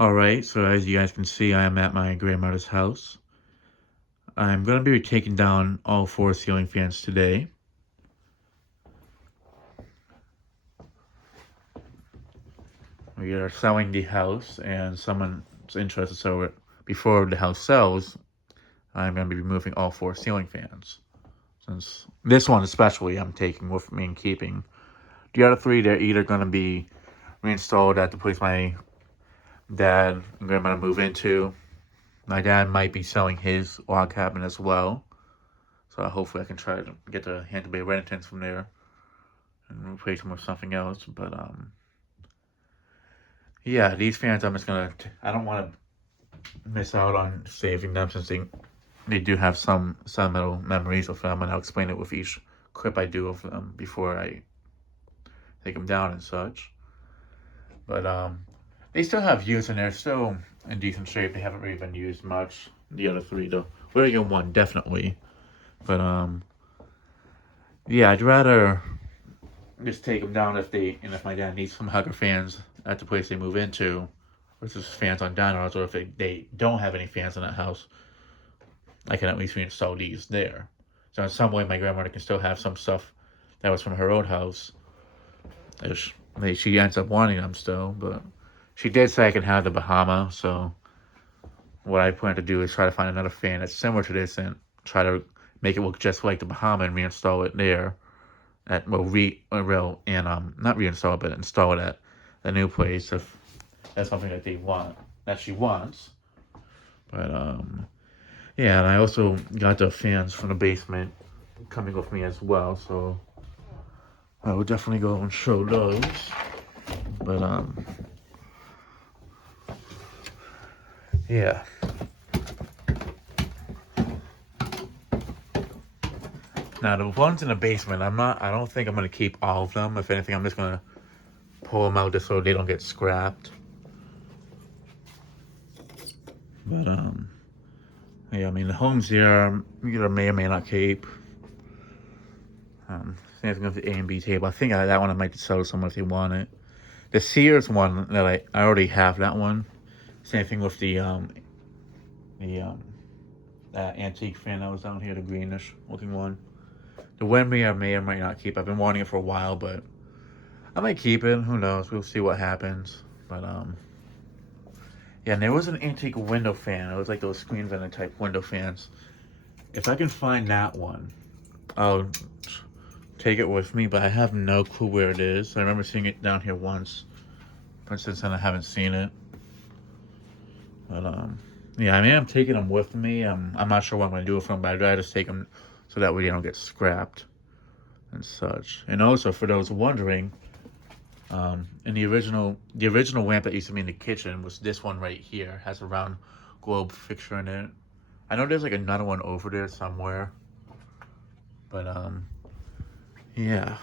Alright, so as you guys can see, I am at my grandmother's house. I'm going to be taking down all four ceiling fans today. We are selling the house, and someone's interested, so before the house sells, I'm going to be removing all four ceiling fans. Since this one especially I'm taking with me and keeping. The other three, they're either going to be reinstalled at the place my dad and grandmother move into. My dad might be selling his log cabin as well. So hopefully I can try to get the Hampton Bay Renaissance from there and replace them with something else. But yeah, these fans I'm just gonna. I don't want to miss out on saving them since they do have some sentimental memories of them, and I'll explain it with each clip I do of them before I take them down and such. But they still have use and they're still in decent shape. They haven't really been used much. The other three, though, William one definitely. But yeah, I'd rather just take them down if my dad needs some hugger fans at the place they move into, versus fans on dinos, or if they don't have any fans in that house, I can at least reinstall these there. So in some way, my grandmother can still have some stuff that was from her old house. If she ends up wanting them still, but she did say I can have the Bahama. So what I plan to do is try to find another fan that's similar to this and try to make it look just like the Bahama and reinstall it there. At well, not reinstall it, but install it at a new place if that's something that they want, that she wants. But yeah, and I also got the fans from the basement coming with me as well, so I will definitely go and show those. But yeah. Now the ones in the basement, I don't think I'm gonna keep all of them. If anything, I'm just gonna pull them out just so they don't get scrapped. But yeah, I mean the homes here, you may or may not keep. Same thing with the A and B table. I think that one I might sell to someone if they want it. The Sears one that I already have that one. Same thing with the that antique fan that was down here, the greenish looking one. The Wembley I may or might not keep. I've been wanting it for a while, but I might keep it. Who knows? We'll see what happens. But yeah, and there was an antique window fan. It was like those screen venter type window fans. If I can find that one, I'll take it with me. But I have no clue where it is. I remember seeing it down here once, but since then I haven't seen it. But yeah, I mean I'm taking them with me. I'm not sure what I'm gonna do with them, but I'd rather just take them so that way they don't get scrapped and such. And also for those wondering, in the original lamp that used to be in the kitchen was this one right here. It has a round globe fixture in it. I know there's like another one over there somewhere, but yeah.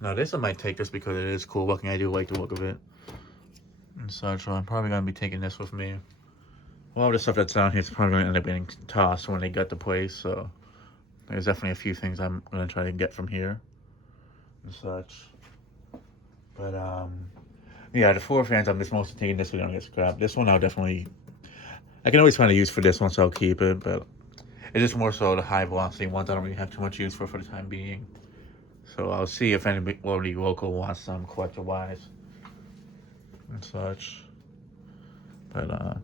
Now this I might take just because it is cool looking. I do like the look of it and such. So I'm probably gonna be taking this with me. Well, all the stuff that's down here is probably gonna end up getting tossed when they get the place. So there's definitely a few things I'm gonna try to get from here and such. But yeah, the four fans I'm just mostly taking this so we don't get scrapped. This one I can always find a use for this one, so I'll keep it. But it's just more so the high velocity ones I don't really have too much use for the time being. So I'll see if anybody local wants some collector wise and such. But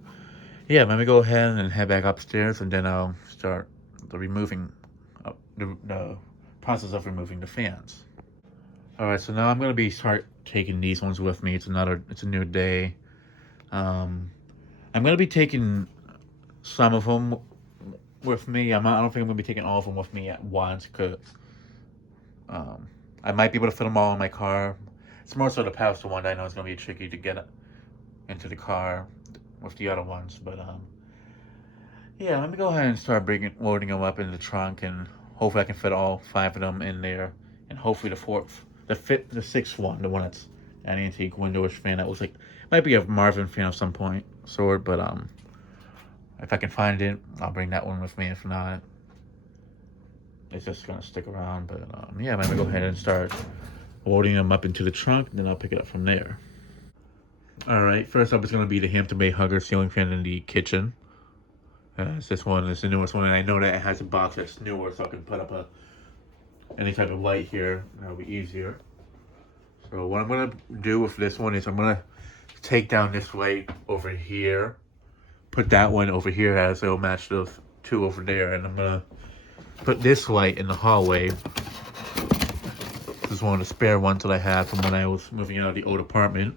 yeah, let me go ahead and head back upstairs, and then I'll start the process of removing the fans. All right, so now I'm gonna start taking these ones with me. It's a new day. Um, I'm gonna be taking some of them with me. I don't think I'm gonna be taking all of them with me at once because um, I might be able to fit them all in my car. It's more so the Pastor one that I know is gonna be tricky to get into the car with the other ones. But yeah, let me go ahead and start loading them up in the trunk, and hopefully I can fit all five of them in there, and hopefully the sixth one, the one that's an antique windowish fan that looks like might be a Marvin fan of some point sort, but if I can find it, I'll bring that one with me. If not, it's just gonna stick around. But yeah, I'm gonna go ahead and start loading them up into the trunk, and then I'll pick it up from there. Alright, first up is going to be the Hampton Bay Hugger ceiling fan in the kitchen. This one is the newest one, and I know that it has a box that's newer, so I can put up any type of light here. That'll be easier. So what I'm going to do with this one is I'm going to take down this light over here, put that one over here as it'll match those two over there, and I'm going to put this light in the hallway. This is one of the spare ones that I had from when I was moving out of the old apartment.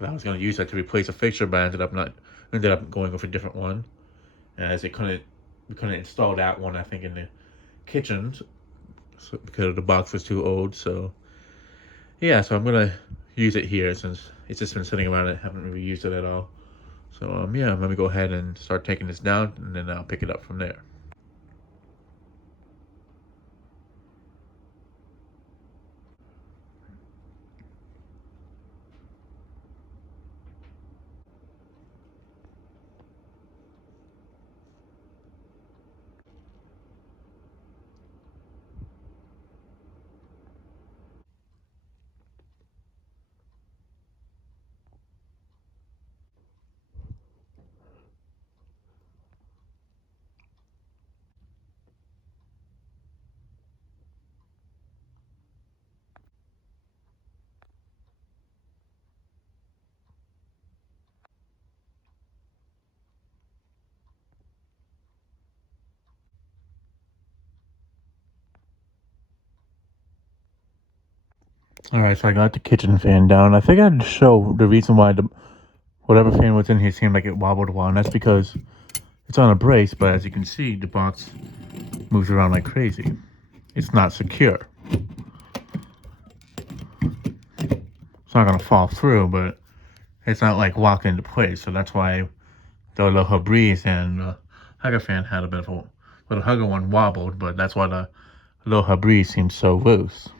I was going to use that to replace a fixture, but I ended up going with a different one, as we couldn't install that one, I think, in the kitchen, so, because the box was too old. So yeah, so I'm gonna use it here since it's just been sitting around and I haven't really used it at all. So yeah, let me go ahead and start taking this down, and then I'll pick it up from there. Alright, so I got the kitchen fan down. I figured I'd show the reason why whatever fan was in here seemed like it wobbled a while, and that's because it's on a brace, but as you can see, the box moves around like crazy. It's not secure. It's not gonna fall through, but it's not like locked into place. So that's why the little breeze and Hugger fan had a bit of a, well, the Hugger one wobbled, but that's why the little breeze seems so loose.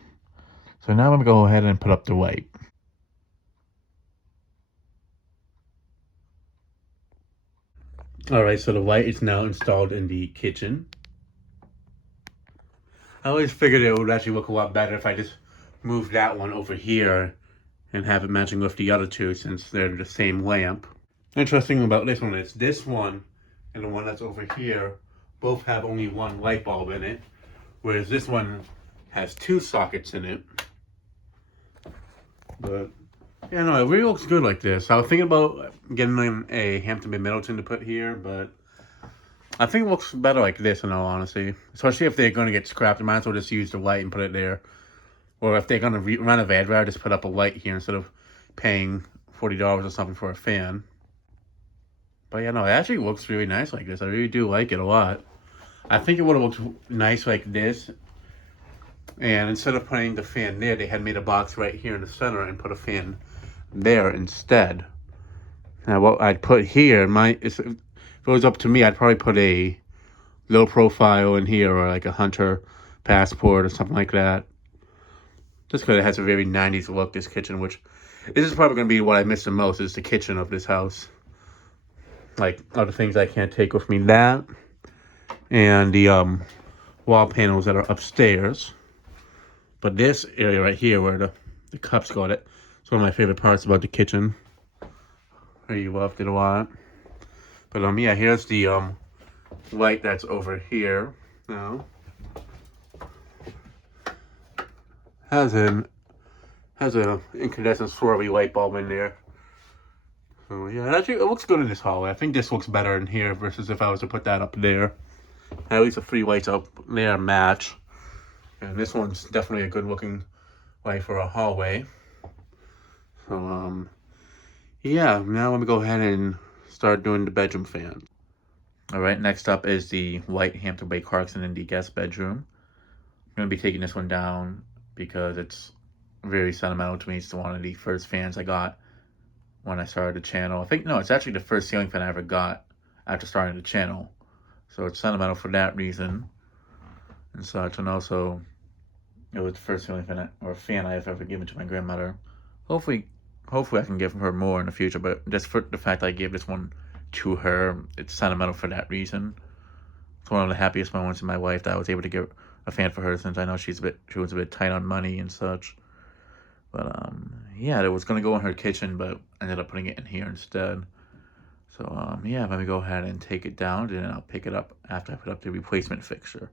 So now I'm gonna go ahead and put up the light. All right, so the light is now installed in the kitchen. I always figured it would actually look a lot better if I just moved that one over here and have it matching with the other two, since they're the same lamp. Interesting about this one is this one and the one that's over here both have only one light bulb in it, whereas this one has two sockets in it. But yeah, no, it really looks good like this. I was thinking about getting a Hampton Bay Middleton to put here, but I think it looks better like this, in all honesty. Especially if they're going to get scrapped, I might as well just use the light and put it there. Or if they're going to renovate, I'd rather just put up a light here instead of paying $40 or something for a fan. But yeah, no, it actually looks really nice like this. I really do like it a lot. I think it would have looked nice like this. And instead of putting the fan there, they had made a box right here in the center and put a fan there instead. Now what I'd put here, if it was up to me, I'd probably put a low profile in here, or like a Hunter Passport or something like that. Just because it has a very 90s look, this kitchen, which this is probably going to be what I miss the most, is the kitchen of this house. Like, other things I can't take with me, that and the wall panels that are upstairs. But this area right here where the cups got it's one of my favorite parts about the kitchen. I really loved it a lot. But yeah, here's the light that's over here now. Has a incandescent swirly light bulb in there. So yeah, it looks good in this hallway. I think this looks better in here versus if I was to put that up there. At least the three lights up there match. And this one's definitely a good looking light for a hallway. So yeah, now let me go ahead and start doing the bedroom fan. Alright, next up is the white Hampton Bay Clarkson in the guest bedroom. I'm going to be taking this one down because it's very sentimental to me. It's one of the first fans I got when I started the channel. I think, no, it's actually the first ceiling fan I ever got after starting the channel. So it's sentimental for that reason and such. And also, it was the first ceiling fan or fan I have ever given to my grandmother. Hopefully I can give her more in the future, but just for the fact that I gave this one to her, it's sentimental for that reason. It's one of the happiest moments in my life that I was able to get a fan for her, since I know she was a bit tight on money and such. But yeah, it was gonna go in her kitchen, but I ended up putting it in here instead. So yeah, let me go ahead and take it down, and then I'll pick it up after I put up the replacement fixture.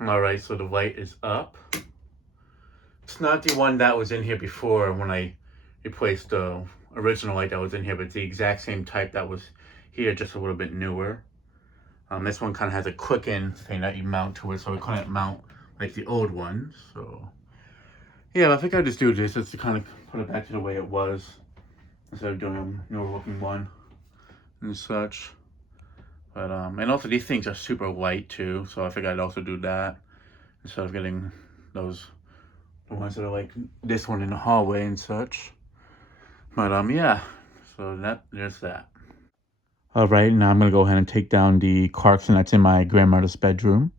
All right, so the light is up. It's not the one that was in here before when I replaced the original light that was in here, but it's the exact same type that was here, just a little bit newer. This one kind of has a click-in thing that you mount to it, so it couldn't mount like the old one. So yeah, I think I just do this just to kind of put it back to the way it was instead of doing a newer looking one and such. But and also these things are super light too, so I think I'd also do that instead of getting those the ones that are like this one in the hallway and such. But yeah, so there's that. All right, now I'm gonna go ahead and take down the Clarkson that's in my grandmother's bedroom.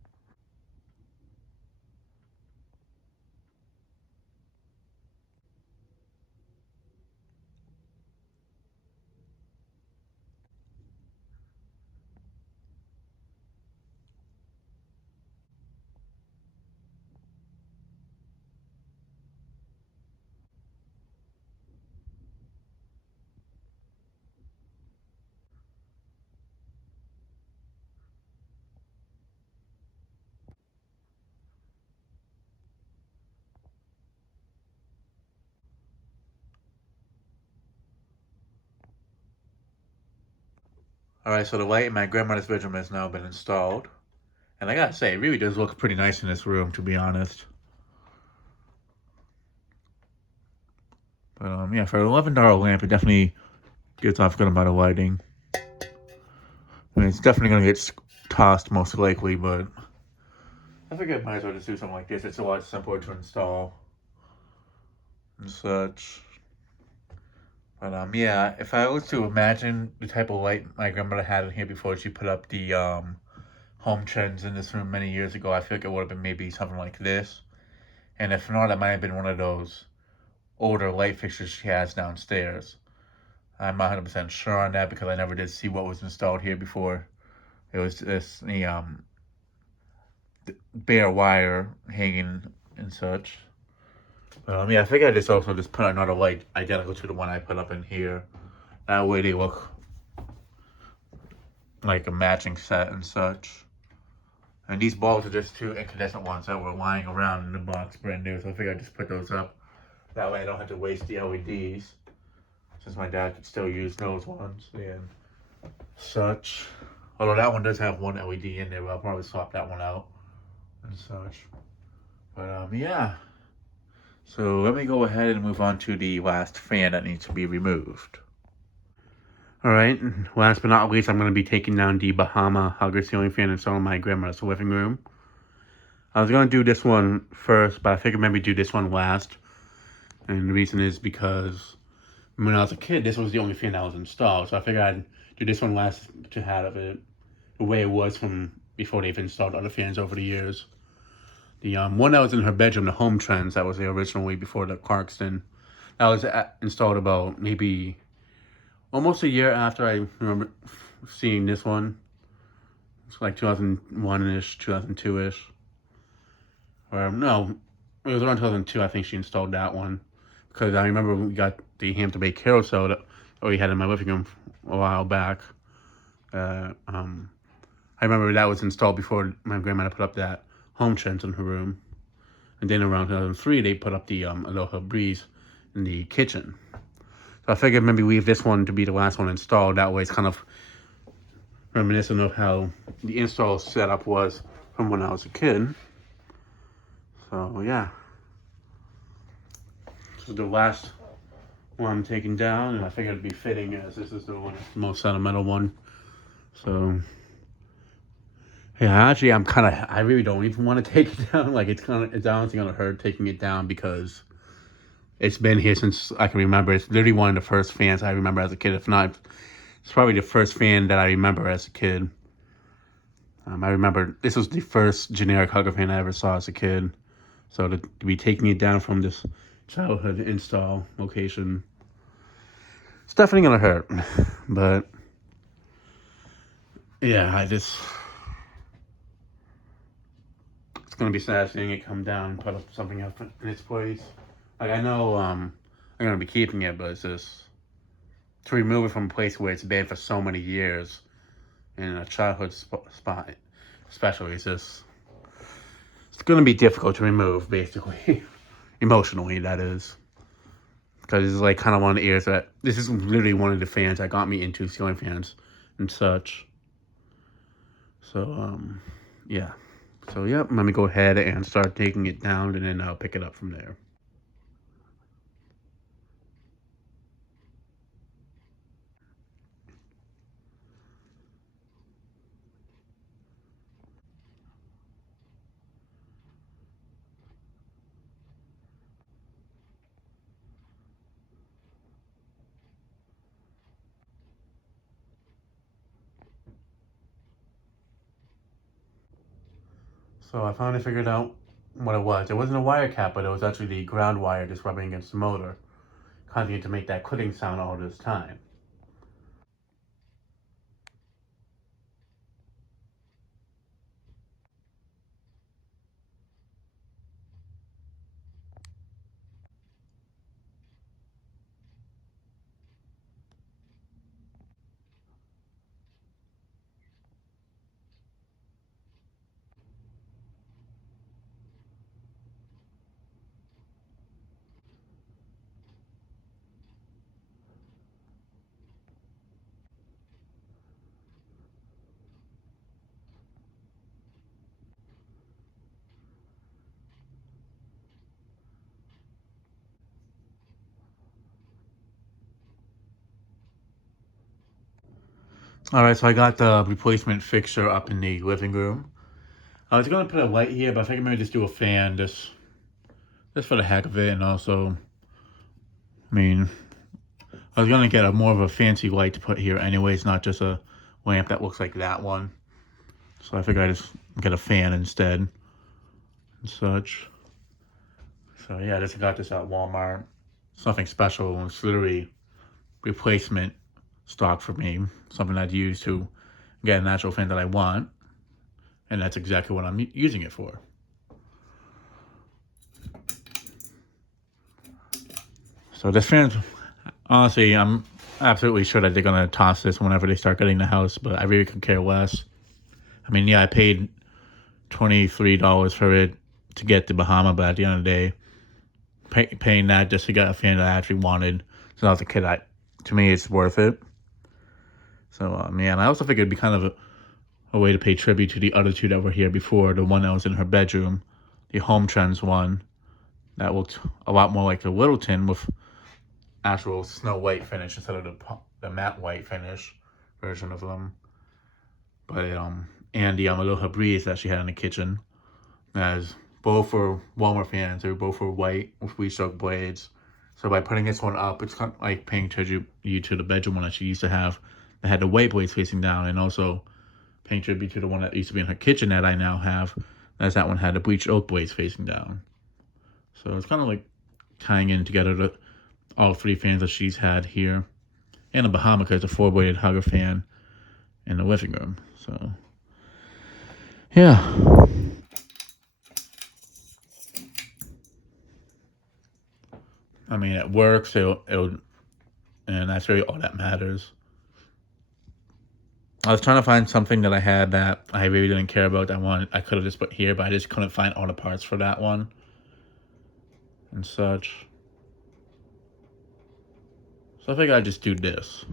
All right, so the light in my grandmother's bedroom has now been installed, and I gotta say, it really does look pretty nice in this room, to be honest. But yeah, for an $11 lamp, it definitely gets off good amount of lighting. I mean, it's definitely gonna get tossed most likely, but I think I might as well just do something like this. It's a lot simpler to install and such. But yeah, if I was to imagine the type of light my grandmother had in here before she put up the home trends in this room many years ago, I feel like it would have been maybe something like this. And if not, it might have been one of those older light fixtures she has downstairs. I'm not 100% sure on that because I never did see what was installed here before. It was just the bare wire hanging and such. Yeah, I think I just also just put another light identical to the one I put up in here. That way they look like a matching set and such. And these bulbs are just two incandescent ones that were lying around in the box brand new, so I figured I'd just put those up. That way I don't have to waste the LEDs, since my dad could still use those ones and such. Although that one does have one LED in there, but I'll probably swap that one out and such. But yeah. So let me go ahead and move on to the last fan that needs to be removed. Alright, last but not least, I'm going to be taking down the Bahama Hugger ceiling fan installed in my grandmother's living room. I was going to do this one first, but I figured maybe do this one last. And the reason is because when I was a kid, this was the only fan that was installed. So I figured I'd do this one last to have it the way it was from before they've installed other fans over the years. The one that was in her bedroom, the Home Trends, that was the original way before the Clarkson. That was installed about maybe almost a year after I remember seeing this one. It's like 2001-ish, 2002-ish. Or no, it was around 2002 I think she installed that one. Because I remember we got the Hampton Bay carousel that we had in my living room a while back. I remember that was installed before my grandmother put up that Home Trends in her room. And then around 2003, they put up the Aloha Breeze in the kitchen. So I figured maybe leave this one to be the last one installed. That way it's kind of reminiscent of how the install setup was from when I was a kid. So yeah. This is the last one I'm taking down, and I figured it'd be fitting as this is the one, the most sentimental one. So yeah, actually, I really don't even want to take it down. Like it's honestly gonna hurt taking it down because it's been here since I can remember. It's literally one of the first fans I remember as a kid. If not, it's probably the first fan that I remember as a kid. I remember this was the first generic Hugger fan I ever saw as a kid. So to be taking it down from this childhood install location, it's definitely gonna hurt. But yeah, it's gonna be sad seeing it come down and put up something up in its place. Like I know I'm gonna be keeping it, but it's just to remove it from a place where it's been for so many years in a childhood spot, especially, it's gonna be difficult to remove, basically, emotionally. That is. Because it's like kind of one of the ears that this is literally one of the fans that got me into ceiling fans and such. So yeah. So yep, let me go ahead and start taking it down, and then I'll pick it up from there. So I finally figured out what it was. It wasn't a wire cap, but it was actually the ground wire just rubbing against the motor, causing it to make that clicking sound all this time. All right, so I got the replacement fixture up in the living room. I was gonna put a light here, but I figured maybe just do a fan, just for the heck of it, and also, I mean, I was gonna get a more of a fancy light to put here anyways, not just a lamp that looks like that one. So I figured I'd just get a fan instead and such. So yeah, I just got this at Walmart. It's nothing special. It's literally replacement stock for me. Something I'd use to get a natural fan that I want. And that's exactly what I'm using it for. So this fan's, honestly, I'm absolutely sure that they're gonna toss this whenever they start getting the house, but I really could care less. I mean, yeah, I paid $23 for it to get the Bahama, but at the end of the day, paying that just to get a fan that I actually wanted, so as a kid, to me, it's worth it. So, yeah, and I also figured it'd be kind of a way to pay tribute to the other two that were here before, the one that was in her bedroom, the Home Trends one, that looked a lot more like the Littleton with actual snow white finish instead of the matte white finish version of them. But and the Aloha Breeze that she had in the kitchen, as both were Walmart fans. They were both were white with restroke blades. So by putting this one up, it's kind of like paying tribute to the bedroom one that she used to have that had the white blades facing down, and also paying tribute to the one that used to be in her kitchen that I now have, as that one had the bleached oak blades facing down. So it's kind of like tying in together all three fans that she's had here, and the Bahama because it's a four-bladed Hugger fan in the living room. So yeah. I mean, it works. It'll, and that's really all that matters. I was trying to find something that I had that I really didn't care about. I could have just put here, but I just couldn't find all the parts for that one and such. So I think I'd just do this.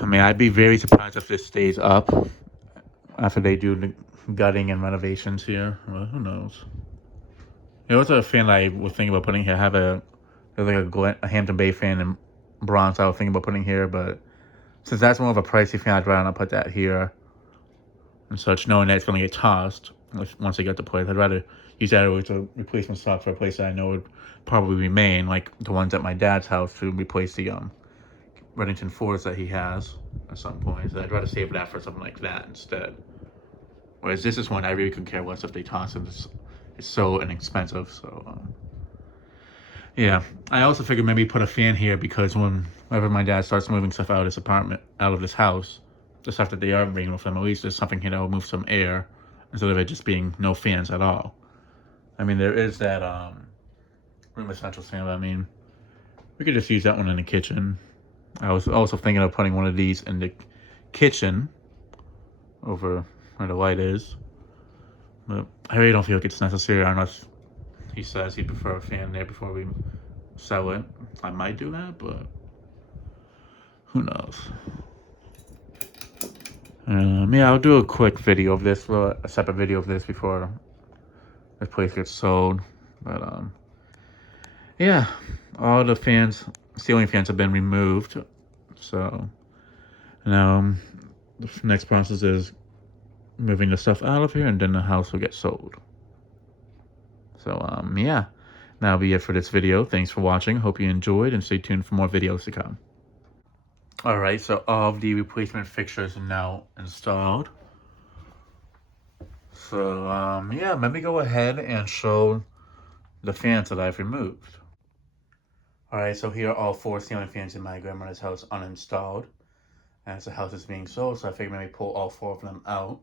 I mean, I'd be very surprised if this stays up after they do the gutting and renovations here. Well, who knows? It was a fan I was thinking about putting here. I have there's like a Hampton Bay fan in bronze I was thinking about putting here, but since that's more of a pricey fan, I'd rather not put that here and such, knowing that it's going to get tossed once I get the place. I'd rather use that as a replacement stock for a place that I know would probably remain, like the ones at my dad's house, to replace the Reddington Fords that he has at some point. So I'd rather save that for something like that instead. Whereas this is one I really couldn't care less if they toss it. It's so inexpensive. So yeah, I also figured maybe put a fan here because whenever my dad starts moving stuff out of his apartment, out of this house, the stuff that they are bringing with them, at least there's something here that will move some air instead of it just being no fans at all. I mean, there is that room essential fan, but I mean, we could just use that one in the kitchen. I was also thinking of putting one of these in the kitchen over where the light is, but I really don't feel like it's necessary unless he says he'd prefer a fan there before we sell it. I might do that, but who knows? Yeah, I'll do a quick video of this, a separate video of this before this place gets sold. But yeah, all the ceiling fans have been removed. So now the next process is moving the stuff out of here, and then the house will get sold. So yeah, that'll be it for this video. Thanks for watching. Hope you enjoyed, and stay tuned for more videos to come. Alright, so all of the replacement fixtures are now installed. So yeah, let me go ahead and show the fans that I've removed. Alright, so here are all 4 ceiling fans in my grandmother's house uninstalled. As the house is being sold, so I figured maybe pull all 4 of them out.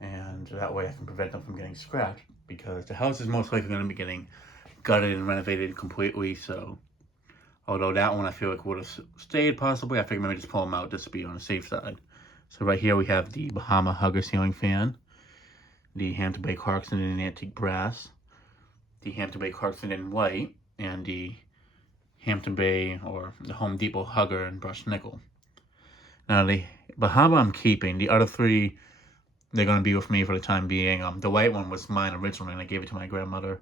And that way I can prevent them from getting scratched, because the house is most likely going to be getting gutted and renovated completely. So although that one I feel like would have stayed possibly, I figured maybe just pull them out just to be on the safe side. So right here we have the Bahama Hugger ceiling fan, the Hampton Bay Clarkson in antique brass, the Hampton Bay Clarkson in white, and the Hampton Bay or the Home Depot Hugger in brushed nickel. Now the Bahama I'm keeping. The other 3, they're going to be with me for the time being. The white one was mine originally, and I gave it to my grandmother.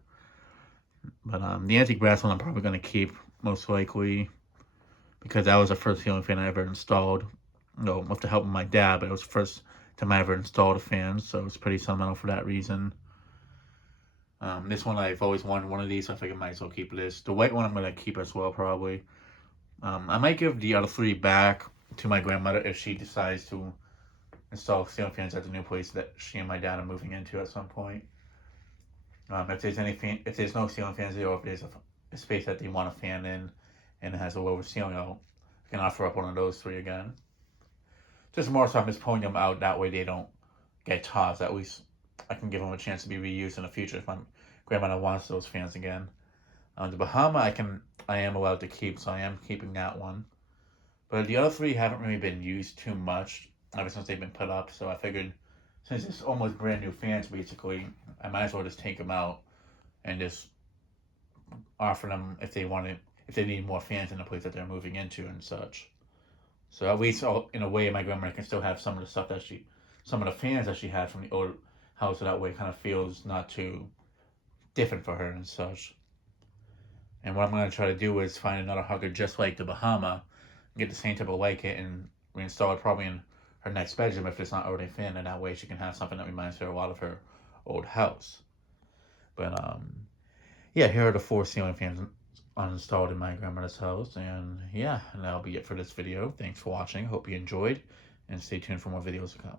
But the antique brass one I'm probably going to keep, most likely, because that was the first ceiling fan I ever installed. No, with the help of my dad, but it was the first time I ever installed a fan, so it's pretty sentimental for that reason. This one I've always wanted one of these, so I figured I might as well keep this. The white one I'm going to keep as well, probably. I might give the other 3 back to my grandmother if she decides to install ceiling fans at the new place that she and my dad are moving into at some point. If there's no ceiling fans there, or if there's a space that they want a fan in and it has a lower ceiling, I can offer up one of those 3 again. Just more so I'm just pulling them out, that way they don't get tossed. At least I can give them a chance to be reused in the future if my grandmother wants those fans again. The Bahama I am allowed to keep, so I am keeping that one. But the other 3 haven't really been used too much ever since they've been put up, so I figured since it's almost brand new fans basically, I might as well just take them out and just offer them if they need more fans in the place that they're moving into and such. So at least in a way my grandmother can still have some of the stuff some of the fans that she had from the old house, so that way it kind of feels not too different for her and such. And what I'm going to try to do is find another hugger just like the Bahama, get the same type of light kit, and reinstall it probably in her next bedroom if there's not already a fan, and that way she can have something that reminds her a lot of her old house. But yeah, here are the 4 ceiling fans uninstalled in my grandmother's house, and yeah, and that'll be it for this video. Thanks for watching. Hope you enjoyed, and stay tuned for more videos to come.